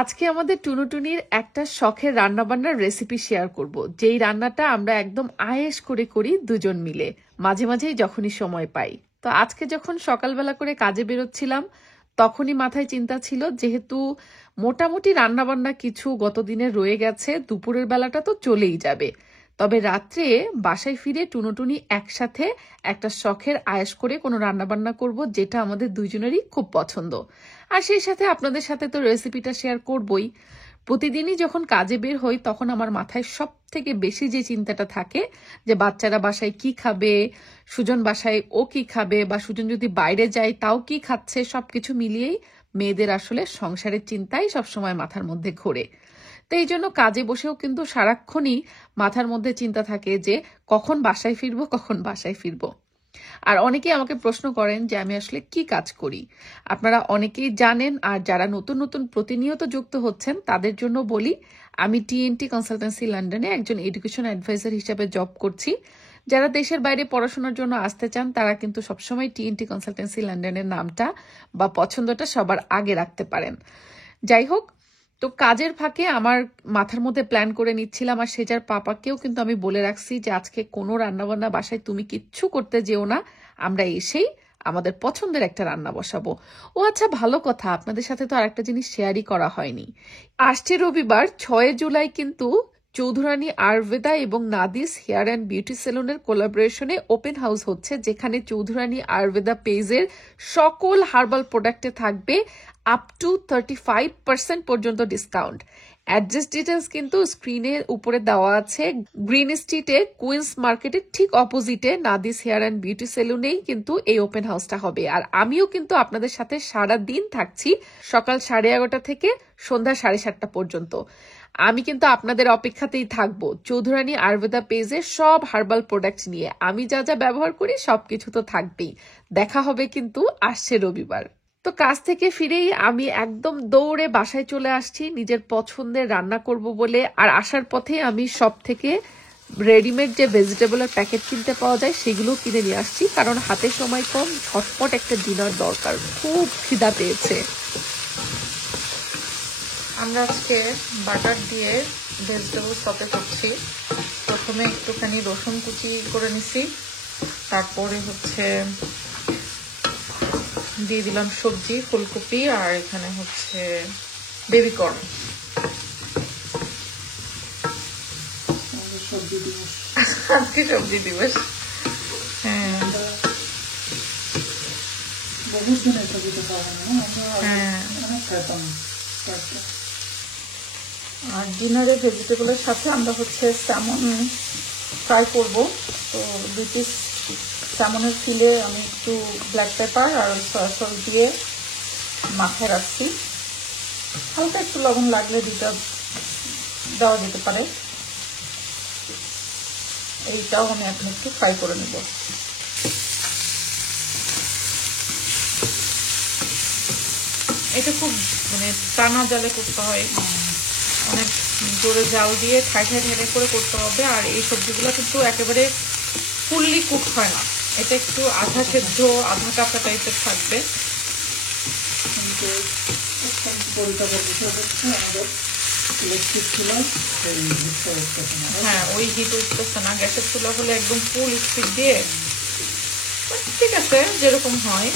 আজকে আমাদের টুনুটুনির একটা শখের রান্নাবান্নার রেসিপি শেয়ার করব, যেই রান্নাটা আমরা একদম আয়েশ করে করি দুজন মিলে, মাঝে মাঝেই যখনই সময় পাই। তো আজকে যখন সকালবেলা করে কাজে বেরোচ্ছিলাম, তখনই মাথায় চিন্তা ছিল, যেহেতু মোটামুটি রান্নাবান্না কিছু গতদিনের রয়ে গেছে, দুপুরের বেলাটা তো চলেই যাবে, তবে রাত্রে বাসায় ফিরে টুনুটুনি একসাথে একটা শখের আয়েশ করে কোনো রান্নাবান্না করব, যেটা আমাদের দুইজনেরই খুব পছন্দ। আর সেই সাথে আপনাদের সাথে তো রেসিপিটা শেয়ার করবই। প্রতিদিনই যখন কাজে বের হই, তখন আমার মাথায় সব থেকে বেশি যে চিন্তাটা থাকে, যে বাচ্চারা বাসায় কি খাবে, সুজন বাসায় ও কি খাবে, বা সুজন যদি বাইরে যায় তাও কি খাচ্ছে, সবকিছু মিলিয়েই মেয়েদের আসলে সংসারের চিন্তাই সবসময় মাথার মধ্যে ঘোরে। তো এই জন্য কাজে বসেও কিন্তু সারাক্ষণই মাথার মধ্যে চিন্তা থাকে যে কখন বাসায় ফিরবো, কখন বাসায় ফিরবো। আর অনেকেই আমাকে প্রশ্ন করেন যে আমি আসলে কি কাজ করি। আপনারা অনেকেই জানেন, আর যারা নতুন নতুন প্রতিনিয়ত যুক্ত হচ্ছেন তাদের জন্য বলি, আমি টিএনটি কনসালটেন্সি লন্ডনে একজন এডুকেশন অ্যাডভাইজার হিসেবে জব করছি। যারা দেশের বাইরে পড়াশোনার জন্য আসতে চান, তারা কিন্তু সবসময় টিএনটি কনসালটেন্সি লন্ডনের নামটা বা পছন্দটা সবার আগে রাখতে পারেন। যাই হোক, তো কাজের ফাঁকে আমার মাথার মধ্যে প্ল্যান করে নিচ্ছিলাম, আর সেজার পাপাকেও কিন্তু আমি বলে রাখছি যে আজকে কোনো রান্নাবান্না বাসায় তুমি কিচ্ছু করতে যেও না, আমরা এসেই আমাদের পছন্দের একটা রান্না বসাবো। ও আচ্ছা, ভালো কথা, আপনাদের সাথে তো আরেকটা জিনিস শেয়ারই করা হয়নি। আসছে রবিবার 6 জুলাই কিন্তু চৌধুরানী আয়ুর্বেদা এবং নাদিস হেয়ার অ্যান্ড বিউটি সেলুনের কোলাবোরেশনে ওপেন হাউস হচ্ছে, যেখানে চৌধুরানী আয়ুর্বেদা পেজের সকল হার্বাল প্রোডাক্টে থাকবে আপ টু 35% পর্যন্ত ডিসকাউন্ট। অ্যাড্রেস ডিটেলস কিন্তু স্ক্রিনের উপরে দেওয়া আছে। গ্রিন স্ট্রিটে কুইন্স মার্কেটের ঠিক অপোজিটে নাদিস হেয়ার অ্যান্ড বিউটি সেলুনেই কিন্তু এই ওপেন হাউসটা হবে। আর আমিও কিন্তু আপনাদের সাথে সারা দিন থাকছি, সকাল 11:30 থেকে সন্ধ্যা 7:30 পর্যন্ত। আমি কিন্তু আপনাদের অপেক্ষাতেই থাকবো চৌধুরানী আয়ুর্বেদা পেজের সব হার্বাল প্রোডাক্ট নিয়ে। আমি যা যা ব্যবহার করি সবকিছু তো থাকবেই। দেখা হবে কিন্তু আসছে রবিবার। তো কাজ থেকে ফিরেই আমি একদম দৌড়ে বাসায় চলে আসছি নিজের পছন্দের রান্না করব বলে। আর আসার পথে আমি সব থেকে রেডিমেড যে ভেজিটেবলের প্যাকেট কিনতে পাওয়া যায় সেগুলো কিনে নিয়ে আসছি, কারণ হাতে সময় কম, ঝটপট একটা ডিনার দরকার, খুব খিদা পেয়েছে। আমরা আজকে বাটার দিয়ে ভেজিটেবল সতে করছি। প্রথমে একটুখানি রসুন কুচি করে নিছি, তারপরে দিয়ে দিলাম সবজি, ফুলকপি, আর এখানে বেবি কর্ন। আজকে সবজি দিবস। হ্যাঁ আর ডিনারে ভেজিটেবলের সাথে আমরা স্যামন ফ্রাই করব। তো 2 পিস স্যামনের ফিলে আমি একটু ব্ল্যাক পেপার আর সয়া সস দিয়ে মাথায় রাখছি। হালকা একটু লবণ লাগলে দুটো দেওয়া যেতে পারে। এইটাও আমি এখন একটু ফ্রাই করে নেব। এটা খুব টানা জালে করতে হয়, অনেক জোরে জাল দিয়ে ঠাই করে করতে হবে। আর এই সবজিগুলো কিন্তু একেবারে ফুললি কুক হয় না, এটা একটু আধা সেদ্ধ আধা কাঁচা টাইপের থাকবে। হ্যাঁ, ওই হিট উঠতেছে না। গ্যাসের চুলা হলে একদম ফুল স্পিড দিয়ে, ঠিক আছে, যেরকম হয়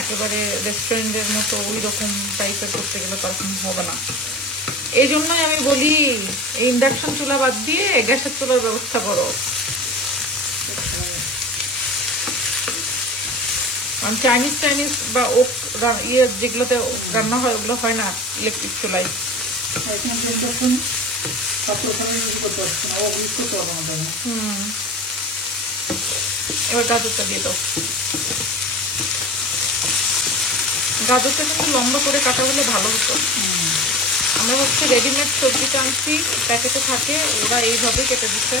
একেবারে রেস্টুরেন্টের মতো ওই রকম টাইপের করতে গেলে তখন হবে না। এই জন্যই আমি বলি এই ইন্ডাকশন চুলা বাদ দিয়ে গ্যাসের চুলার ব্যবস্থা করো। চাইনিজ বা ওক যেগুলোতে রান্না হয় ওগুলো হয় না ইলেকট্রিক চুলাই। এবার গাজরটা দিয়ে দাও। গাজরটা কিন্তু লম্বা করে কাটা হলে ভালো হতো। আমরা রেডিমেড সবজিটা আনছি, প্যাকেটে থাকে, ওরা এইভাবে কেটে দিচ্ছে।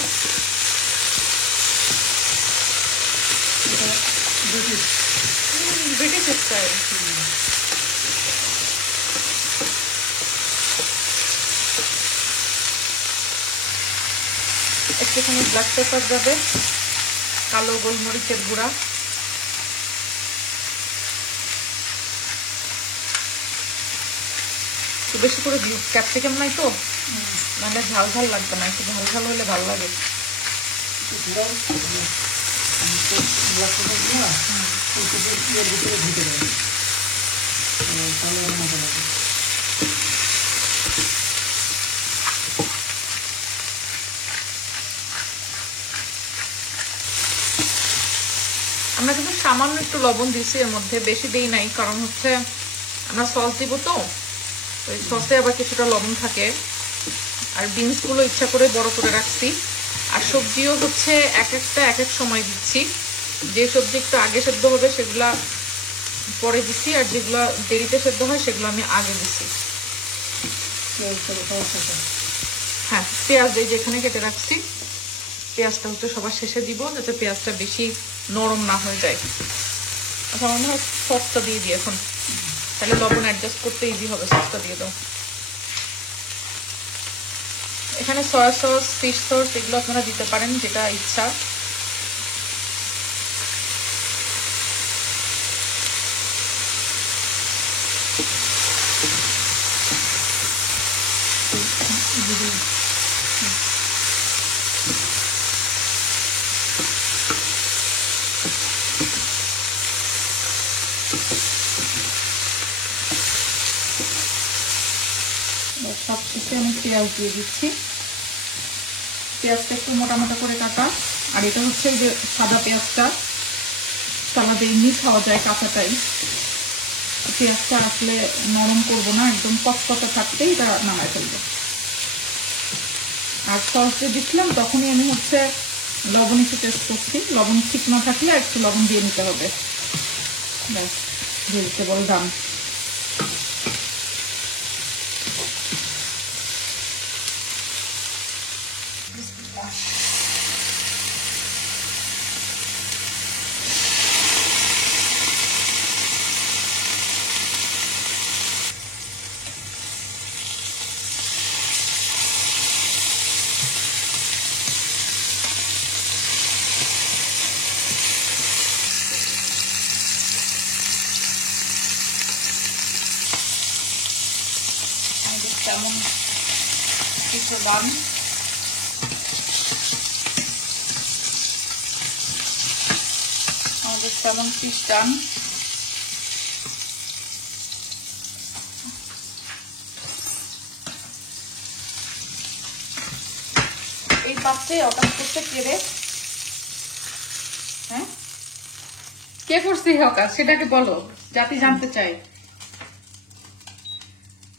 British style. একটুখানি ব্ল্যাক পেপার যাবে, কালো গোলমরিচের গুঁড়া, বেশি করে দিই, ক্যাপসিকাম নাই তো, মানে ঝাল ঝাল লাগবে না, একটু ঝাল ঝাল হলে ভালো লাগে। আমরা কিন্তু সামান্য একটু লবণ দিচ্ছি এর মধ্যে, বেশি দেই নাই, কারণ হচ্ছে আমরা সস দিব তো, ওই সসে আবার কিছুটা লবণ থাকে। আর বিনসগুলো ইচ্ছা করে বড় করে রাখছি। আর সবজিও হচ্ছে এক একটা এক এক সময় দিচ্ছি, যে সবজি একটু আগে সেদ্ধ হবে সেগুলা পরে দিচ্ছি, আর যেগুলো দেরিতে সেদ্ধ হয় সেগুলো আমি আগে দিচ্ছি। হ্যাঁ, পেঁয়াজ এই যেখানে কেটে রাখছি, পেঁয়াজটা হচ্ছে সবার শেষে দিব, যাতে পেঁয়াজটা বেশি নরম না হয়ে যায়। আচ্ছা, আমার মনে হয় সসটা দিয়ে দিই এখন, তাহলে লবণ অ্যাডজাস্ট করতে ইজি হবে। সসটা দিয়ে দাও। এখানে সয়া সস, ফিশ সস এগুলো আপনারা দিতে পারেন, যেটা ইচ্ছা। সবশেষে আমি পেঁয়াজ দিয়ে দিচ্ছি। পেঁয়াজটা একটু মোটা মোটা করে কাটা, আর এটা হচ্ছে যে সাদা পেঁয়াজটা সালাদে এমনি খাওয়া যায় কাঁচাটাই। পেঁয়াজটা আসলে নরম করবো না, একদম কচকচা থাকতেই এটা নামায় ফেলবো। আর সস যে দিচ্ছিলাম তখনই আমি হচ্ছে লবণ একটু টেস্ট করছি, লবণ ঠিক না থাকলে একটু লবণ দিয়ে নিতে হবে। ব্যাস, ভেজিটেবল ডান। তেমন কিছু দাম আমাদের তেমন পিস ডান। এই পাত্রে অকাশ করতে কে রে? হ্যাঁ, কে করছে হকার সেটাকে বলো, জাতি জানতে চাই।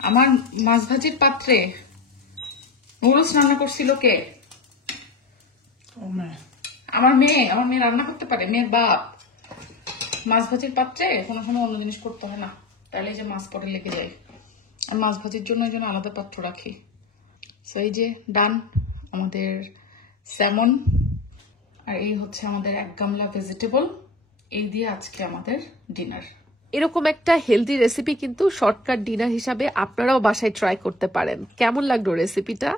আমার মাছ ভাজির পাত্রে নুডলস রান্না করছিল কে? আমার মেয়ে রান্না করতে পারে, মেয়ের বাপ। মাছ ভাজির পাত্রে কোনো সময় অন্য জিনিস করতে হয় না, তাহলে যে মাছ পরে লেগে যায়। আর মাছ ভাজির জন্য এই জন্য আলাদা পাত্র রাখি। সো এই যে ডান আমাদের স্যামন, আর এই হচ্ছে আমাদের এক গামলা ভেজিটেবল। এই দিয়ে আজকে আমাদের ডিনার। এরকম একটা হেলদি রেসিপি কিন্তু শর্টকাট ডিনার হিসাবে আপনারাও বাসায় ট্রাই করতে পারেন। কেমন লাগলো রেসিপিটা?